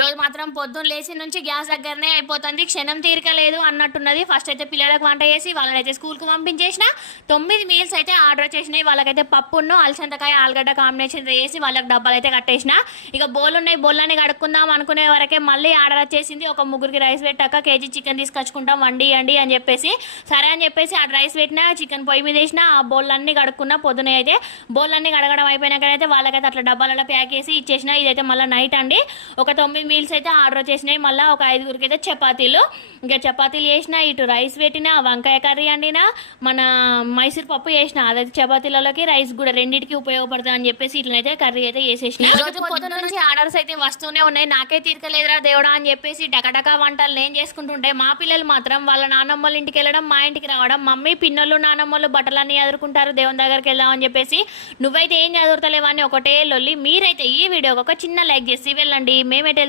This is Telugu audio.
రోజు మాత్రం పొద్దున్న లేచి నుంచి గ్యాస్ దగ్గరనే అయిపోతుంది, క్షణం తీరిక లేదు అన్నట్టున్నది. ఫస్ట్ అయితే పిల్లలకు వంట చేసి వాళ్ళనైతే స్కూల్కి పంపించేసిన. 9 మీల్స్ అయితే ఆర్డర్ చేసినాయి. వాళ్ళకైతే పప్పును అలసందకాయ ఆలుగడ్డ కాంబినేషన్ వేసి వాళ్ళకి డబ్బాలు అయితే కట్టేసిన. ఇక బోల్ ఉన్నాయి, బోళ్ళని కడుక్కుందాం అనుకునే వరకే మళ్ళీ ఆర్డర్ వచ్చేసింది. ఒక ముగ్గురికి రైస్ పెట్టాక కేజీ చికెన్ తీసుకొచ్చుకుంటాం వండియండి అని చెప్పేసి, సరే అని చెప్పేసి ఆ రైస్ పెట్టిన, చికెన్ పొయ్యి మీద వేసిన, ఆ బోళ్ళన్నీ కడుక్కున్న. పొద్దున అయితే బోళ్ళన్నీ కడగడం అయిపోయినాకైతే వాళ్ళకైతే అట్లా డబ్బాలలో ప్యాక్ చేసి ఇచ్చేసిన. ఇదైతే మళ్ళీ నైట్ అండి. ఒక 9 మీల్స్ అయితే ఆర్డర్ చేసినాయి. మళ్ళీ ఒక 5గురికి అయితే చపాతీలు, ఇంకా చపాతీలు చేసిన, ఇటు రైస్ పెట్టిన, వంకాయ కర్రీ వండిన, మన మైసూర్ పప్పు చేసిన. అదైతే చపాతీలలోకి రైస్ కూడా రెండింటికి ఉపయోగపడుతుంది అని చెప్పేసి ఇట్లనైతే కర్రీ అయితే చేసేసిన. పొద్దున్న నుంచి ఆర్డర్స్ అయితే వస్తూనే ఉన్నాయి. నాకే తీరకలేదురా దేవుడా అని చెప్పేసి టకటకా వంటలు నేను చేసుకుంటుంటే మా పిల్లలు మాత్రం వాళ్ళ నాన్నమ్మల ఇంటికి వెళ్ళడం, మా ఇంటికి రావడం. మమ్మీ పిన్నోళ్ళు నాన్నమ్మలు బట్టలన్నీ ఎదుర్కొంటారు, దేవుని దగ్గరికి వెళ్దామని చెప్పేసి. నువ్వైతే ఏం చదువుతలేవని ఒకటే లొల్లి. మీరైతే ఈ వీడియోకి ఒక చిన్న లైక్ చేసి వెళ్ళండి. మేమైతే